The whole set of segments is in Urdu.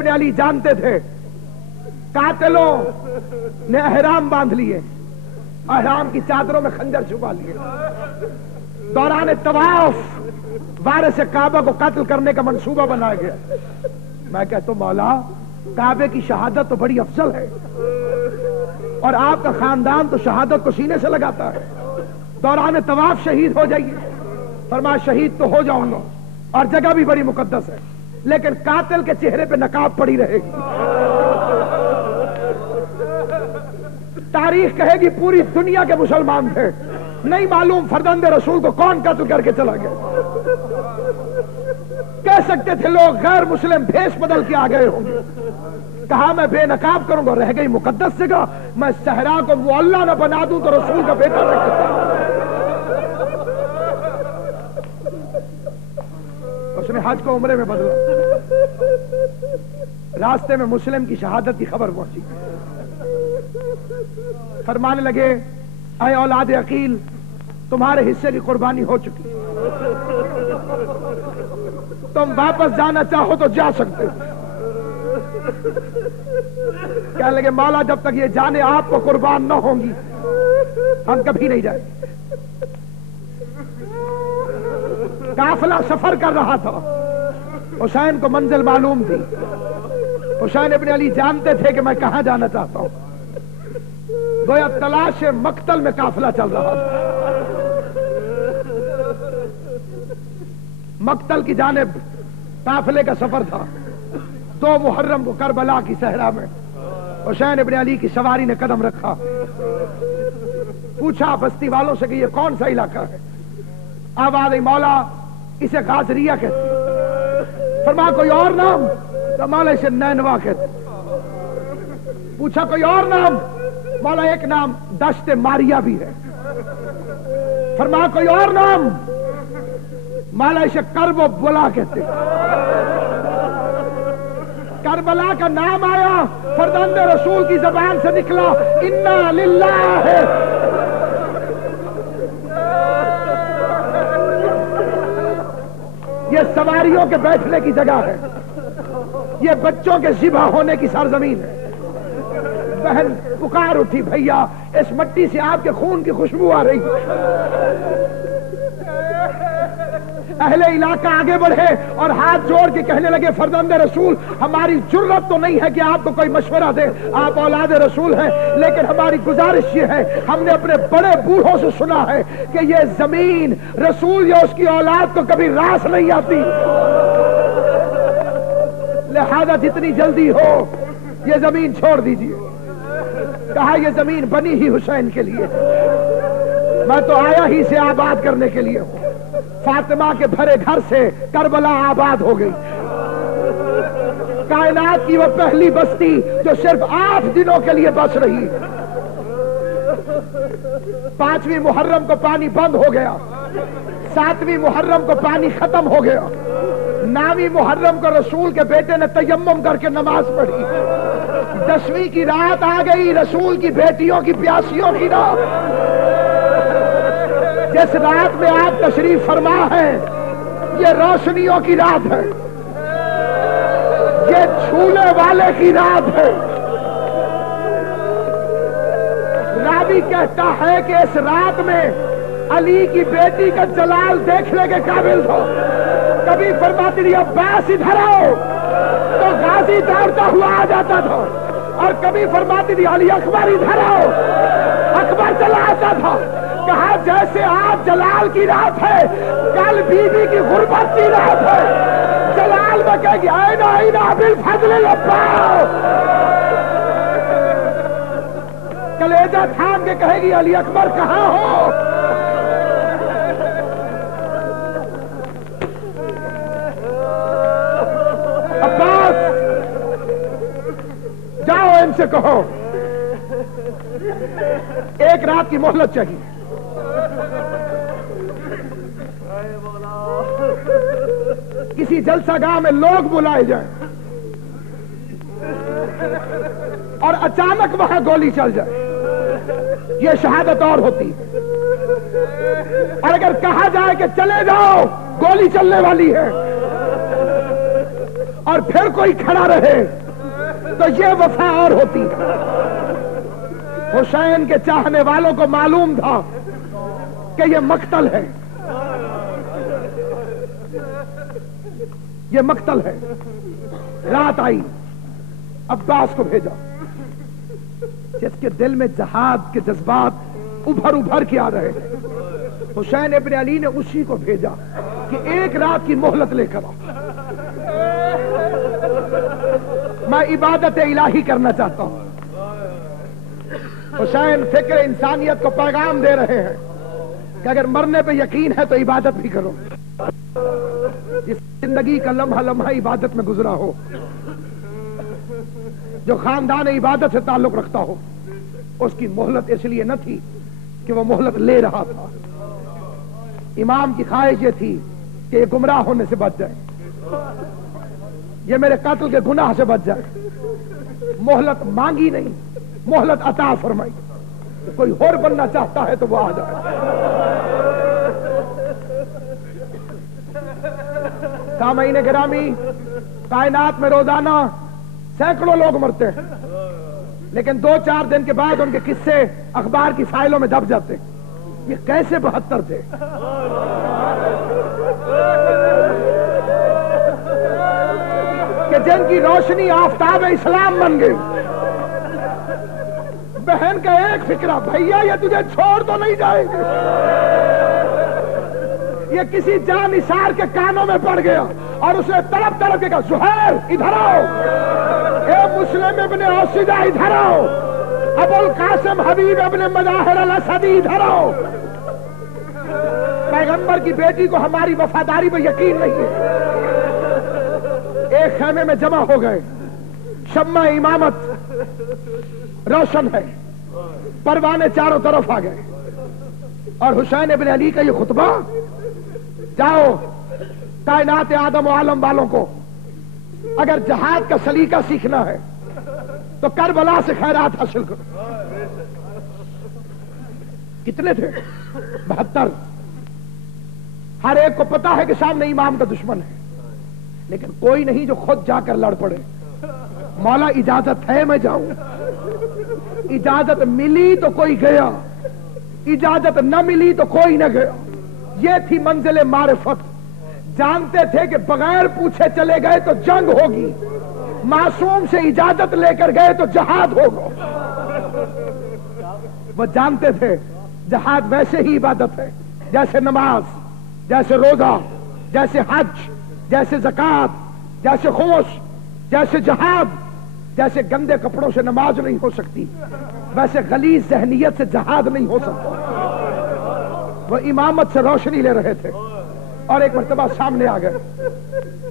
ابن علی جانتے تھے قاتلوں نے احرام باندھ لیے، احرام کی چادروں میں خنجر چھپا لیے، دوران طواف وارث کعبہ کو قتل کرنے کا منصوبہ بنایا گیا۔ میں کہتا ہوں مولا کعبے کی شہادت تو بڑی افضل ہے، اور آپ کا خاندان تو شہادت کو سینے سے لگاتا ہے، دوران طواف شہید ہو جائیے۔ فرمایا شہید تو ہو جاؤں گا، اور جگہ بھی بڑی مقدس ہے، لیکن قاتل کے چہرے پہ نقاب پڑی رہے گی۔ تاریخ کہے گی پوری دنیا کے مسلمان تھے، نہیں معلوم فرزند رسول کو کون قتل کر کے چلا گیا۔ کہہ سکتے تھے لوگ غیر مسلم بھیس بدل کے آ گئے ہوں گے، کہا میں بے نقاب کروں گا، رہ گئی مقدس جگہ، میں صحرا کو معلّہ نہ بنا دوں تو رسول کا بیٹا رہ گیا۔ اس نے حج کو عمرے میں بدلا، راستے میں مسلم کی شہادت کی خبر پہنچی، فرمانے لگے اے اولاد عقیل تمہارے حصے کی قربانی ہو چکی، تم واپس جانا چاہو تو جا سکتے ہو۔ کہنے لگے مولا جب تک یہ جانے آپ کو قربان نہ ہوں گی ہم کبھی نہیں جائیں گے۔ قافلہ سفر کر رہا تھا، حسین کو منزل معلوم تھی، حسین ابن علی جانتے تھے کہ میں کہاں جانا چاہتا ہوں، گویا تلاش مقتل میں قافلہ چل رہا تھا، مقتل کی جانب قافلے کا سفر تھا۔ 2 محرم کو کربلا کی صحرا میں حسین ابن علی کی سواری نے قدم رکھا، پوچھا بستی والوں سے کہ یہ کون سا علاقہ ہے؟ آواز آئی مولا اسے غازریہ کہتے، فرمایا کوئی اور نام؟ تو مولا اسے نینوا کہتے۔ پوچھا کوئی اور نام؟ مولا ایک نام دشت ماریا بھی ہے۔ فرمایا کوئی اور نام؟ مولا اسے کرب و بلا کہتے۔ کربلا کا نام آیا، فرزند رسول کی زبان سے نکلا انا للہ ہے۔ یہ سواریوں کے بیٹھنے کی جگہ ہے، یہ بچوں کے ذبح ہونے کی سرزمین ہے۔ بہن پکار اٹھی بھیا اس مٹی سے آپ کے خون کی خوشبو آ رہی ہے۔ اہل علاقہ آگے بڑھے اور ہاتھ جوڑ کے کہنے لگے فرزند رسول ہماری جرت تو نہیں ہے کہ آپ کو کوئی مشورہ دے، آپ اولاد رسول ہیں، لیکن ہماری گزارش یہ ہے، ہم نے اپنے بڑے بوڑھوں سے سنا ہے کہ یہ زمین رسول یا اس کی اولاد کو کبھی راس نہیں آتی، لہذا جتنی جلدی ہو یہ زمین چھوڑ دیجیے۔ کہا یہ زمین بنی ہی حسین کے لیے، میں تو آیا ہی سے آباد کرنے کے لیے ہوں۔ فاطمہ کے بھرے گھر سے کربلا آباد ہو گئی، کائنات کی وہ پہلی بستی جو صرف 8 دنوں کے لیے بس رہی۔ 5ویں محرم کو پانی بند ہو گیا، 7ویں محرم کو پانی ختم ہو گیا، 9ویں محرم کو رسول کے بیٹے نے تیمم کر کے نماز پڑھی، 10ویں کی رات آ گئی، رسول کی بیٹیوں کی پیاسیوں کی رات۔ جس رات میں آپ تشریف فرما ہے یہ روشنیوں کی رات ہے، یہ چھونے والے کی رات ہے۔ راوی کہتا ہے کہ اس رات میں علی کی بیٹی کا جلال دیکھنے کے قابل تھا۔ کبھی فرماتی تھی عباس ادھر آؤ تو غازی دوڑتا ہوا آ جاتا تھا، اور کبھی فرماتی تھی علی اکبر ادھر آؤ، اکبر چلا آتا تھا۔ کہا جیسے آج جلال کی رات ہے کل بی بی کی غربت کی رات ہے، جلال میں کہے گی آئینہ آئینہ بالفضل لباؤ، کلیجہ تھام کے کہے گی علی اکبر کہاں ہو؟ عباس جاؤ ان سے کہو ایک رات کی مہلت چاہیے۔ کسی جلسہ گاہ میں لوگ بلائے جائیں اور اچانک وہاں گولی چل جائے، یہ شہادت اور ہوتی ہے۔ اور اگر کہا جائے کہ چلے جاؤ گولی چلنے والی ہے اور پھر کوئی کھڑا رہے تو یہ وفا اور ہوتی ہے۔ حسین کے چاہنے والوں کو معلوم تھا کہ یہ مقتل ہے، یہ مقتل ہے۔ رات آئی، عباس کو بھیجا، جس کے دل میں جہاد کے جذبات ابھر ابھر کے آ رہے ہیں۔ حسین ابن علی نے اسی کو بھیجا کہ ایک رات کی مہلت لے کر آؤ، میں عبادت الہی کرنا چاہتا ہوں۔ حسین فکر انسانیت کو پیغام دے رہے ہیں کہ اگر مرنے پہ یقین ہے تو عبادت بھی کرو، جس زندگی کا لمحہ لمحہ عبادت میں گزرا ہو، جو خاندان عبادت سے تعلق رکھتا ہو، اس کی مہلت اس لیے نہ تھی کہ وہ مہلت لے رہا تھا، امام کی خواہش یہ تھی کہ یہ گمراہ ہونے سے بچ جائے، یہ میرے قتل کے گناہ سے بچ جائے۔ مہلت مانگی نہیں، مہلت عطا فرمائی۔ کوئی اور بننا چاہتا ہے تو وہ آ جائے۔ سامعین گرامی، کائنات میں روزانہ سینکڑوں لوگ مرتے ہیں، لیکن 2-4 دن کے بعد ان کے قصے اخبار کی فائلوں میں دب جاتے ہیں۔ یہ کیسے 72 تھے؟ کہ جن کی روشنی آفتاب اسلام بن گئی۔ بہن کا ایک فکرہ، بھیا یہ تجھے چھوڑ تو نہیں جائے گے، یہ کسی جان نثار کے کانوں میں پڑ گیا اور اس نے تڑپ تڑپ کے کہا زہیر ادھر آؤ، اے مسلم ابن اوسجہ ادھر آؤ، ابو القاسم حبیب ابن مظاہر الاسدی ادھر آؤ۔ پیغمبر کی بیٹی کو ہماری وفاداری پہ یقین نہیں ہے۔ ایک خیمے میں جمع ہو گئے، شمع امامت روشن ہے، پروانے چاروں طرف آ گئے، اور حسین ابن علی کا یہ خطبہ، جاؤ کائنات آدم و عالم والوں کو اگر جہاد کا سلیقہ سیکھنا ہے تو کربلا سے خیرات حاصل کرو۔ کتنے تھے؟ 72۔ ہر ایک کو پتا ہے کہ سامنے امام کا دشمن ہے، لیکن کوئی نہیں جو خود جا کر لڑ پڑے۔ مولا اجازت ہے میں جاؤں؟ اجازت ملی تو کوئی گیا، اجازت نہ ملی تو کوئی نہ گیا۔ یہ تھی منزل معرفت۔ جانتے تھے کہ بغیر پوچھے چلے گئے تو جنگ ہوگی، معصوم سے اجازت لے کر گئے تو جہاد ہوگا۔ وہ جانتے تھے جہاد ویسے ہی عبادت ہے جیسے نماز، جیسے روزہ، جیسے حج، جیسے زکوٰۃ، جیسے خمس، جیسے جہاد۔ جیسے گندے کپڑوں سے نماز نہیں ہو سکتی، ویسے غلیظ ذہنیت سے جہاد نہیں ہو سکتا۔ وہ امامت سے روشنی لے رہے تھے اور ایک مرتبہ سامنے آ گئے۔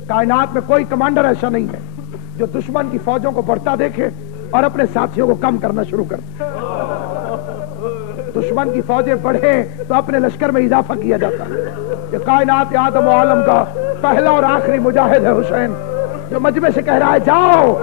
کائنات میں کوئی کمانڈر ایسا نہیں ہے جو دشمن کی فوجوں کو بڑھتا دیکھے اور اپنے ساتھیوں کو کم کرنا شروع کر دے۔ دشمن کی فوجیں بڑھیں تو اپنے لشکر میں اضافہ کیا جاتا ہے۔ یہ کائنات آدم و عالم کا پہلا اور آخری مجاہد ہے حسین، جو مجمع سے کہہ رہا ہے جاؤ